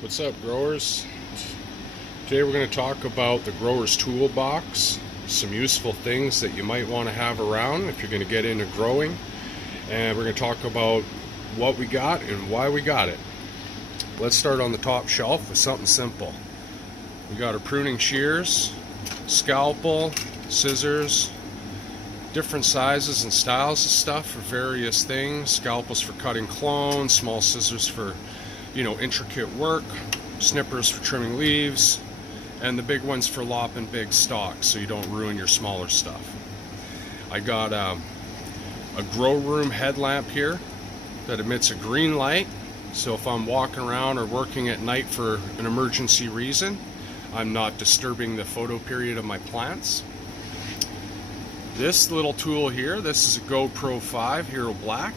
What's up, growers? Today we're going to talk about the grower's toolbox, some useful things that you might want to have around if you're going to get into growing, and we're going to talk about what we got and why we got it. Let's start on the top shelf with something simple. We got our pruning shears, scalpel, scissors, different sizes and styles of stuff for various things. Scalpels for cutting clones, small scissors for intricate work, snippers for trimming leaves, and the big ones for lopping big stalks so you don't ruin your smaller stuff. I got a grow room headlamp here that emits a green light, so if I'm walking around or working at night for an emergency reason, I'm not disturbing the photo period of my plants. This little tool here, this is a GoPro 5 Hero Black.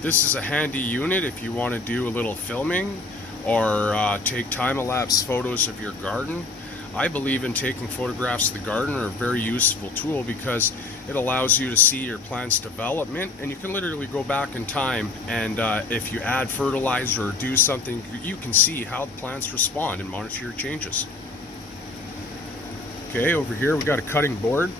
This is a handy unit if you want to do a little filming or take time-lapse photos of your garden. I believe in taking photographs of the garden are a very useful tool because it allows you to see your plant's development, and you can literally go back in time and if you add fertilizer or do something, you can see how the plants respond and monitor your changes. Okay, over here we got a cutting board.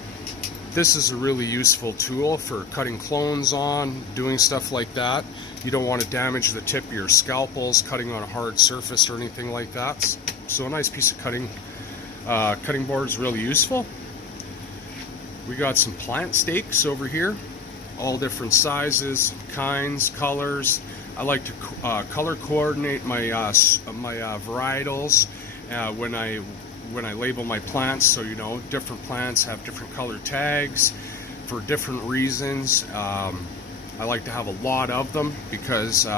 This is a really useful tool for cutting clones on, doing stuff like that. You don't want to damage the tip of your scalpels, cutting on a hard surface or anything like that. So a nice piece of cutting board is really useful. We got some plant stakes over here, all different sizes, kinds, colors. I like to color coordinate my varietals when I label my plants, so different plants have different color tags for different reasons. I like to have a lot of them because we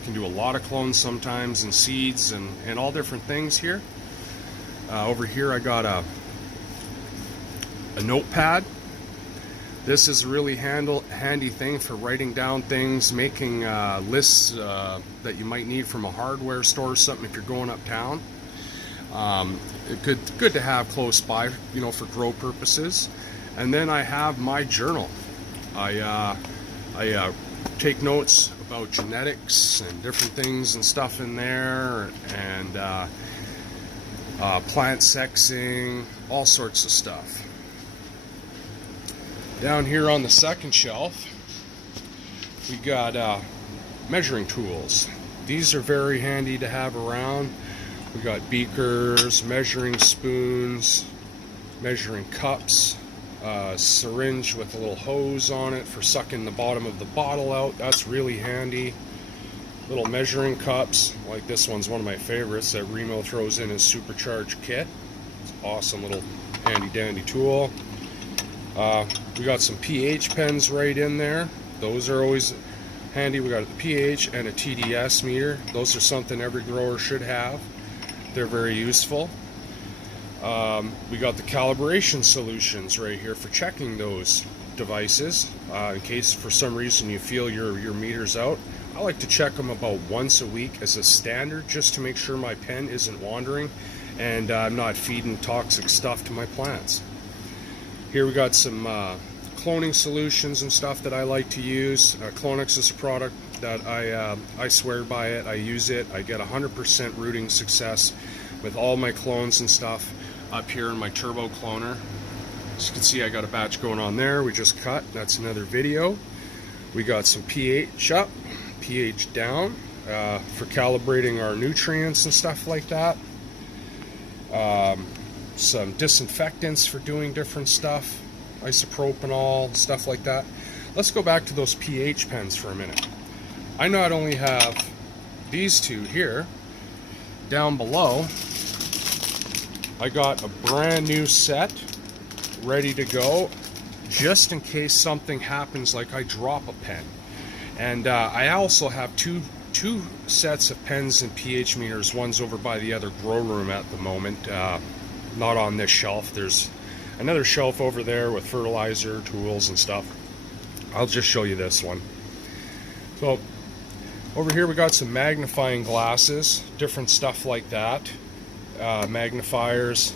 can do a lot of clones sometimes, and seeds and all different things here. Over here I got a notepad. This is a really handy thing for writing down things, making lists that you might need from a hardware store or something if you're going uptown. Good to have close by, for grow purposes. And then I have my journal. I take notes about genetics and different things and stuff in there, and plant sexing, all sorts of stuff. Down here on the second shelf, we got measuring tools. These are very handy to have around. We got beakers, measuring spoons, measuring cups, syringe with a little hose on it for sucking the bottom of the bottle out. That's really handy. Little measuring cups, like this one's one of my favorites that Remo throws in his supercharged kit. It's an awesome little handy dandy tool. We got some pH pens right in there. Those are always handy. We got a pH and a TDS meter. Those are something every grower should have. They're very useful. We got the calibration solutions right here for checking those devices in case for some reason you feel your meter's out. I like to check them about once a week as a standard, just to make sure my pen isn't wandering and I'm not feeding toxic stuff to my plants. Here we got some cloning solutions and stuff that I like to use. Clonix is a product that I swear by it. I use it. I get 100% rooting success with all my clones and stuff up here in my turbo cloner. As you can see, I got a batch going on there. We just cut. That's another video. We got some pH up, pH down for calibrating our nutrients and stuff like that. Some disinfectants for doing different stuff, isopropanol, stuff like that. Let's go back to those pH pens for a minute. I not only have these two here, down below I got a brand new set ready to go just in case something happens, like I drop a pen. And I also have two sets of pens and pH meters. One's over by the other grow room at the moment, not on this shelf. There's another shelf over there with fertilizer, tools and stuff. I'll just show you this one. So over here we got some magnifying glasses, different stuff like that. Magnifiers.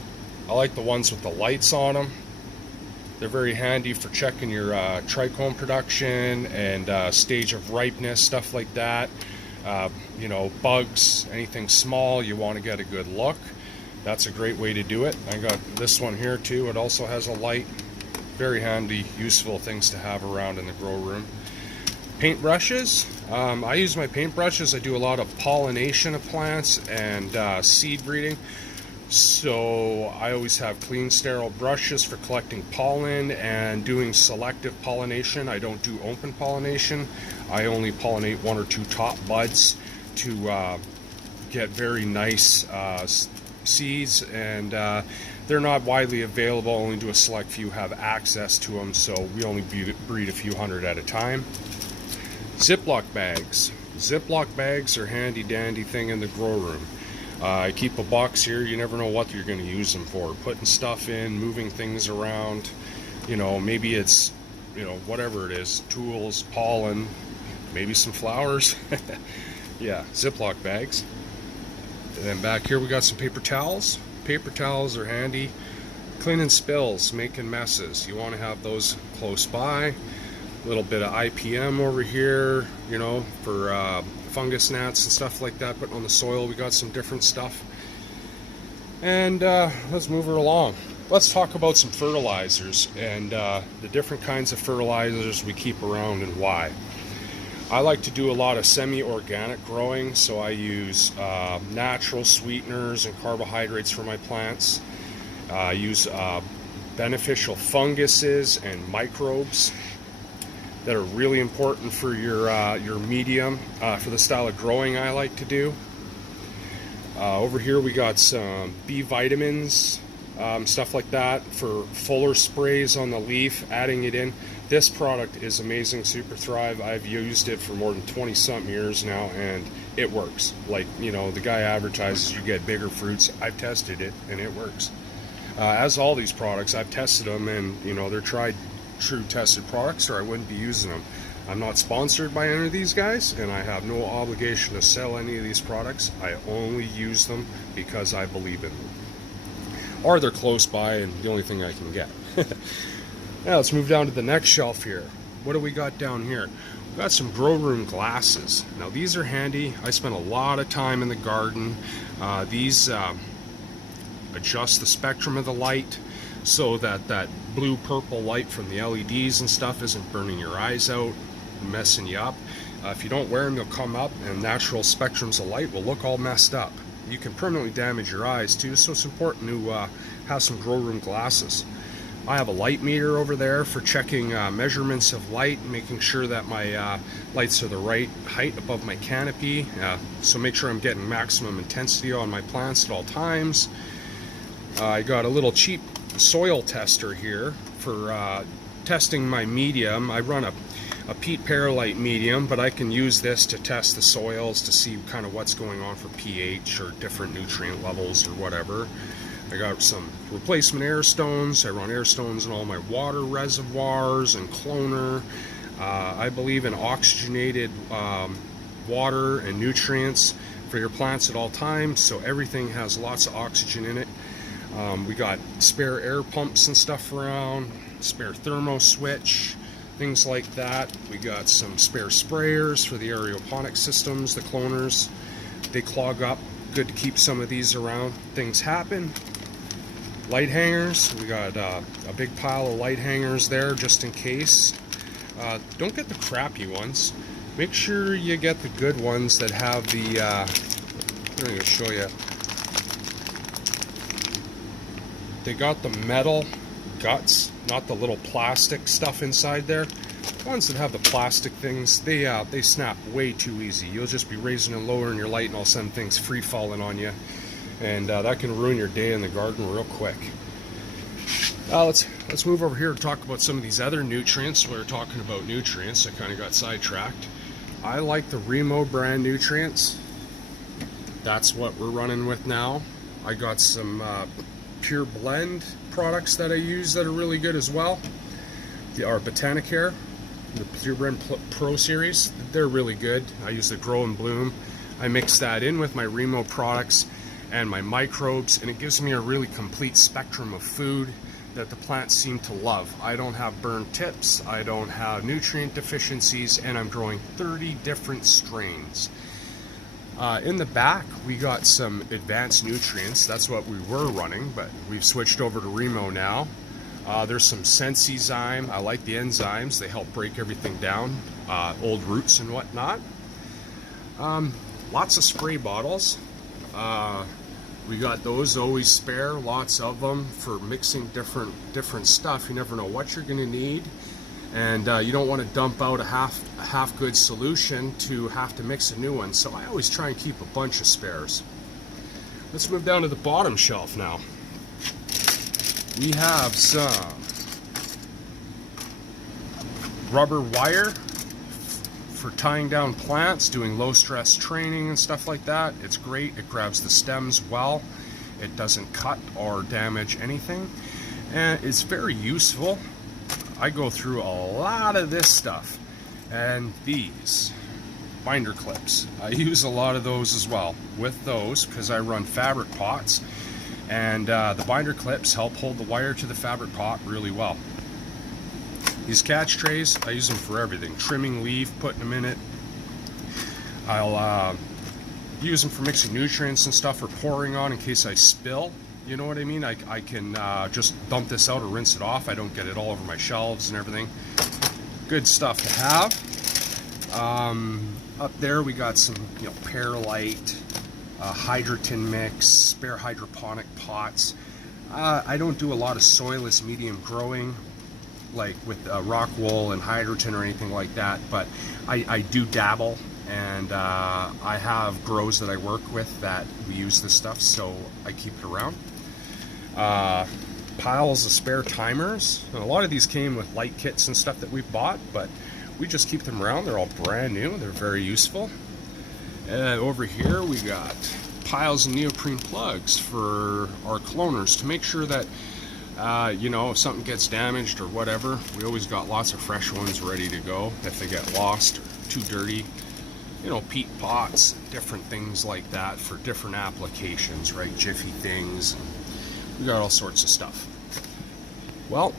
I like the ones with the lights on them. They're very handy for checking your trichome production and stage of ripeness, stuff like that. You know, bugs, anything small, you want to get a good look. That's a great way to do it. I got this one here too. It also has a light. Very handy, useful things to have around in the grow room. Paintbrushes. I use my paintbrushes. I do a lot of pollination of plants and seed breeding. So I always have clean, sterile brushes for collecting pollen and doing selective pollination. I don't do open pollination. I only pollinate 1 or 2 top buds to get very nice seeds, and they're not widely available. Only do a select few have access to them, so we only breed a few hundred at a time. Ziploc bags. Ziploc bags are handy dandy thing in the grow room. I keep a box here. You never know what you're going to use them for. Putting stuff in, moving things around. You know, maybe it's, you know, whatever it is, tools, pollen, maybe some flowers. Yeah, Ziploc bags. And then back here we got some paper towels. Paper towels are handy. Cleaning spills, making messes. You want to have those close by. A little bit of IPM over here, you know, for fungus gnats and stuff like that. Putting on the soil, we got some different stuff. And let's move her along. Let's talk about some fertilizers and the different kinds of fertilizers we keep around and why. I like to do a lot of semi-organic growing, so I use natural sweeteners and carbohydrates for my plants. I use beneficial funguses and microbes that are really important for your medium, for the style of growing I like to do. Over here we got some B vitamins, stuff like that for fuller sprays on the leaf, adding it in. This product is amazing, Super Thrive. I've used it for more than 20-something years now, and it works. Like, you know, the guy advertises you get bigger fruits. I've tested it, and it works. As all these products, I've tested them, and, you know, they're tried, true tested products, or I wouldn't be using them. I'm not sponsored by any of these guys, and I have no obligation to sell any of these products. I only use them because I believe in them. Or they're close by and the only thing I can get. Now let's move down to the next shelf here. What do we got down here? We've got some grow room glasses. Now these are handy. I spend a lot of time in the garden. These adjust the spectrum of the light so that that blue-purple light from the LEDs and stuff isn't burning your eyes out, messing you up. If you don't wear them, you'll come up and natural spectrums of light will look all messed up. You can permanently damage your eyes too, so it's important to have some grow room glasses. I have a light meter over there for checking measurements of light, making sure that my lights are the right height above my canopy, so make sure I'm getting maximum intensity on my plants at all times. I got a little cheap soil tester here for testing my medium. I run a peat perlite medium, but I can use this to test the soils to see kind of what's going on for pH or different nutrient levels or whatever. I got some replacement air stones. I run air stones in all my water reservoirs and cloner. I believe in oxygenated water and nutrients for your plants at all times, so everything has lots of oxygen in it. We got spare air pumps and stuff around, spare thermo switch, things like that. We got some spare sprayers for the aeroponic systems, the cloners. They clog up. Good to keep some of these around. Things happen. Light hangers. We got a big pile of light hangers there just in case. Don't get the crappy ones. Make sure you get the good ones that have the I'm going to show you. They got the metal guts, not the little plastic stuff inside there. The ones that have the plastic things, they snap way too easy. You'll just be raising and lowering your light and all of a sudden things free falling on you. And that can ruin your day in the garden real quick. Let's move over here to talk about some of these other nutrients. We were talking about nutrients. I kind of got sidetracked. I like the Remo brand nutrients. That's what we're running with now. I got some Pure Blend products that I use that are really good as well. Our Botanicare, the Pure Blend Pro series, they're really good. I use the Grow and Bloom. I mix that in with my Remo products and my microbes, and it gives me a really complete spectrum of food that the plants seem to love. I don't have burned tips, I don't have nutrient deficiencies, and I'm growing 30 different strains. In the back, we got some advanced nutrients. That's what we were running, but we've switched over to Remo now. There's some Sensizyme. I like the enzymes. They help break everything down, old roots and whatnot. Lots of spray bottles. We got those always spare, lots of them for mixing different stuff. You never know what you're going to need, and you don't want to dump out a half good solution to have to mix a new one. So I always try and keep a bunch of spares. Let's move down to the bottom shelf now. We have some rubber wire for tying down plants, doing low stress training and stuff like that. It's great. It grabs the stems well. It doesn't cut or damage anything, and it's very useful. I go through a lot of this stuff, and these binder clips, I use a lot of those as well with those because I run fabric pots, and the binder clips help hold the wire to the fabric pot really well. These catch trays, I use them for everything. Trimming leaf, putting them in it. I'll use them for mixing nutrients and stuff, or pouring on in case I spill. You know what I mean? I can just dump this out or rinse it off. I don't get it all over my shelves and everything. Good stuff to have. Up there we got some, Perlite, Hydroton mix, spare hydroponic pots. I don't do a lot of soilless medium growing, like with rock wool and Hydroton or anything like that, but I do dabble, and I have grows that I work with that we use this stuff, so I keep it around. Piles of spare timers, and a lot of these came with light kits and stuff that we bought, but we just keep them around. They're all brand new. They're very useful. And over here we got piles of neoprene plugs for our cloners to make sure that if something gets damaged or whatever, we always got lots of fresh ones ready to go if they get lost or too dirty. Peat pots, different things like that for different applications, right? Jiffy things. We got all sorts of stuff. Well,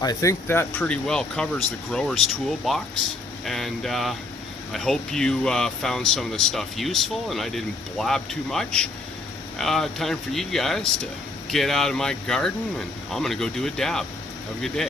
I think that pretty well covers the grower's toolbox, and I hope you found some of the stuff useful and I didn't blab too much. Time for you guys to get out of my garden, and I'm gonna go do a dab. Have a good day.